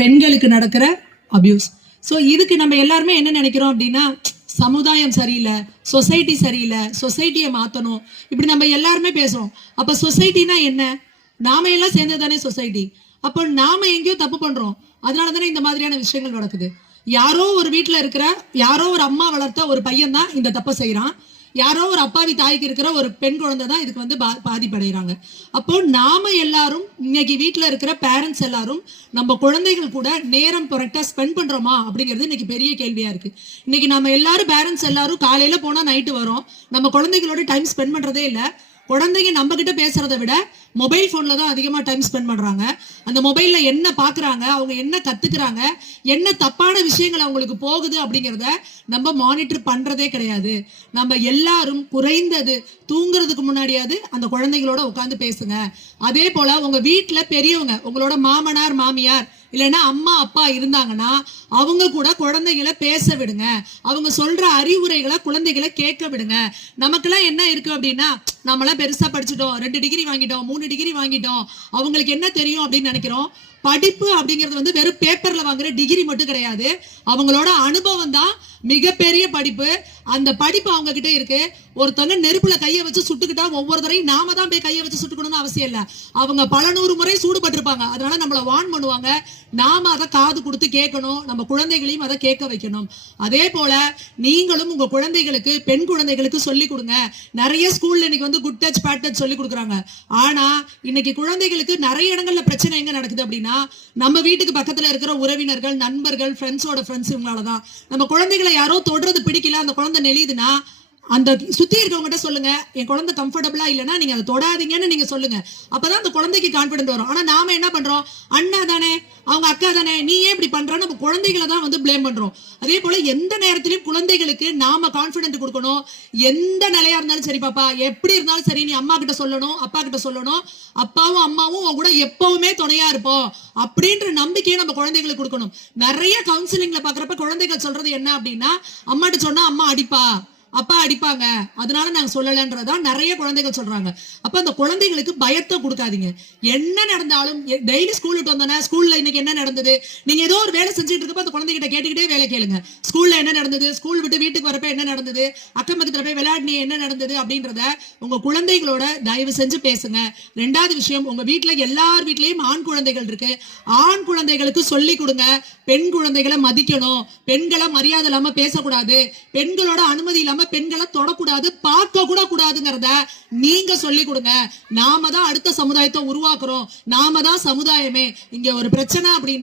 பெண்களுக்கு நடக்கிற abuse. So இதுக்கு நம்ம எல்லாருமே என்ன நினைக்கிறோம் அப்படின்னா, சமுதாயம் சரியில்லை, சொசைட்டி சரியில்லை, சொசைட்டியை மாற்றணும், இப்படி நம்ம எல்லாருமே பேசுறோம். அப்போ சொசைட்டினா என்ன? நாம எல்லாம் சேர்ந்தது தானே சொசைட்டி. அப்போ நாம எங்கேயோ தப்பு பண்றோம், அதனால தானே இந்த மாதிரியான விஷயங்கள் நடக்குது. யாரோ ஒரு வீட்டில் இருக்கிற யாரோ ஒரு அம்மா வளர்த்த ஒரு பையன் தான் இந்த தப்பை செய்யறான். யாரோ ஒரு அப்பாவி தாய்க்கு இருக்கிற ஒரு பெண் குழந்தை தான் இதுக்கு வந்து பாதிப்படைகிறாங்க. அப்போ நாம எல்லாரும் இன்னைக்கு வீட்டில் இருக்கிற பேரண்ட்ஸ் எல்லாரும் நம்ம குழந்தைகள் கூட நேரம் கரெக்டாக ஸ்பெண்ட் பண்றோமா அப்படிங்கிறது இன்னைக்கு பெரிய கேள்வியா இருக்கு. இன்னைக்கு நம்ம எல்லாரும் பேரண்ட்ஸ் எல்லாரும் காலையில போனா நைட்டு வரோம், நம்ம குழந்தைகளோட டைம் ஸ்பெண்ட் பண்றதே இல்லை. குழந்தைங்க நம்ம கிட்ட பேசுறதை விட மொபைல் போன்ல தான் அதிகமா டைம் ஸ்பெண்ட் பண்றாங்க. அந்த மொபைல்ல என்ன பாக்குறாங்க, அவங்க என்ன கத்துக்கிறாங்க, என்ன தப்பான விஷயங்கள் அவங்களுக்கு போகுது அப்படிங்கிறத நம்ம மானிட்டர் பண்றதே கிடையாது. நம்ம எல்லாரும் குறைந்தது தூங்குறதுக்கு முன்னாடியாவது அந்த குழந்தைகளோட உட்காந்து பேசுங்க. அதே போல உங்க வீட்டுல பெரியவங்க, உங்களோட மாமனார் மாமியார் இல்லைன்னா அம்மா அப்பா இருந்தாங்கன்னா அவங்க கூட குழந்தைகளை பேச விடுங்க. அவங்க சொல்ற அறிவுரைகளை குழந்தைகளை கேட்க விடுங்க. நமக்கெல்லாம் என்ன இருக்கு அப்படின்னா, நம்மளாம் பெருசா படிச்சுட்டோம், 2 டிகிரி வாங்கிட்டோம், 3 டிகிரி வாங்கிட்டோம், அவங்களுக்கு என்ன தெரியும் அப்படின்னு நினைக்கிறோம். படிப்பு அப்படிங்கிறது வந்து வெறும் பேப்பர்ல வாங்குற டிகிரி மட்டும் கிடையாது. அவங்களோட அனுபவம் தான் மிகப்பெரிய படிப்பு. அந்த படிப்பு அவங்க கிட்ட இருக்கு. ஒருத்தங்க நெருப்புல கையை வச்சு சுட்டுக்கிட்டா ஒவ்வொரு தரையும் நாம தான் போய் கையை வச்சு சுட்டுக்கணும்னு அவசியம் இல்லை. அவங்க பல 100 முறை சூடுபட்டிருப்பாங்க, அதனால நம்மளை வார்ன் பண்ணுவாங்க. நாம அதை காது கொடுத்து கேட்கணும், நம்ம குழந்தைகளையும் அதை கேட்க வைக்கணும். அதே போல நீங்களும் உங்க குழந்தைகளுக்கு, பெண் குழந்தைகளுக்கு சொல்லி கொடுங்க. நிறைய ஸ்கூல்ல இன்னைக்கு வந்து குட் டச் பேட் டச் சொல்லி கொடுக்குறாங்க. ஆனா இன்னைக்கு குழந்தைகளுக்கு நிறைய இடங்கள்ல பிரச்சனை எங்க நடக்குது அப்படின்னா, நம்ம வீட்டுக்கு பக்கத்துல இருக்கிற உறவினர்கள், நண்பர்கள், ஃப்ரெண்ட்ஸோட ஃப்ரெண்ட்ஸ் இவங்களாலதான். நம்ம குழந்தைகளை யாரோ தொடுறது பிடிக்கல, அந்த குழந்தை நெளியுதுன்னா அந்த சுத்தி இருக்கவங்ககிட்ட சொல்லுங்க, என் குழந்தை கம்ஃபர்டபுளா இல்லைன்னா நீங்க அதை தொடாதீங்கன்னு நீங்க சொல்லுங்க. அப்பதான் அந்த குழந்தைக்கு கான்பிடன்ட் வரும். ஆனா நாம என்ன பண்றோம், அண்ணா தானே, அவங்க அக்கா தானே, நீ ஏன் இப்படி பண்றோன்னு நம்ம குழந்தைகளை தான் வந்து பிளேம் பண்றோம். அதே போல எந்த நேரத்திலையும் குழந்தைகளுக்கு நாம கான்பிடன்ட் கொடுக்கணும். எந்த நிலையா இருந்தாலும் சரி பாப்பா, எப்படி இருந்தாலும் சரி, நீ அம்மா கிட்ட சொல்லணும், அப்பா கிட்ட சொல்லணும். அப்பாவும் அம்மாவும் அவங்க கூட எப்பவுமே துணையா இருப்போம் அப்படின்ற நம்பிக்கையை நம்ம குழந்தைகளுக்கு கொடுக்கணும். நிறைய கவுன்சிலிங்ல பாக்குறப்ப குழந்தைகள் சொல்றது என்ன அப்படின்னா, அம்மாட்ட சொன்னா அம்மா அடிப்பா, அப்பா அடிப்பாங்க, அதனால நாங்க சொல்லலன்றதான் நிறைய குழந்தைகள் சொல்றாங்க. அப்ப அந்த குழந்தைகளுக்கு பயத்தை கொடுக்காதீங்க. என்ன நடந்தாலும் டெய்லி ஸ்கூல் விட்டு வந்தோன்னா ஸ்கூல்ல இன்னைக்கு என்ன நடந்தது, நீங்க ஏதோ ஒரு வேலை செஞ்சுட்டு இருக்கப்ப அந்த குழந்தைகிட்ட கேட்டுக்கிட்டே வேலை கேளுங்க. ஸ்கூல்ல என்ன நடந்தது, ஸ்கூல் விட்டு வீட்டுக்கு வரப்ப என்ன நடந்தது, அக்கம் பக்கத்துல போய் விளையாடி என்ன நடந்தது அப்படின்றத உங்க குழந்தைகளோட தயவு செஞ்சு பேசுங்க. 2வது விஷயம், உங்க வீட்டுல எல்லார் வீட்லயும் ஆண் குழந்தைகள் இருக்கு. ஆண் குழந்தைகளுக்கு சொல்லி கொடுங்க, பெண் குழந்தைகளை மதிக்கணும், பெண்களை மரியாதை இல்லாம பேசக்கூடாது, பெண்களோட அனுமதி இல்லாம பெண்களை தொடக்கூடாது, பார்க்க கூட கூடாதுங்கிறத நீங்க சொல்லி கொடுங்க. நாம தான் அடுத்த சமுதாயத்தை உருவாக்குறோம், நாம தான் சமுதாயமே. இங்க ஒரு பிரச்சனை அப்படின்னு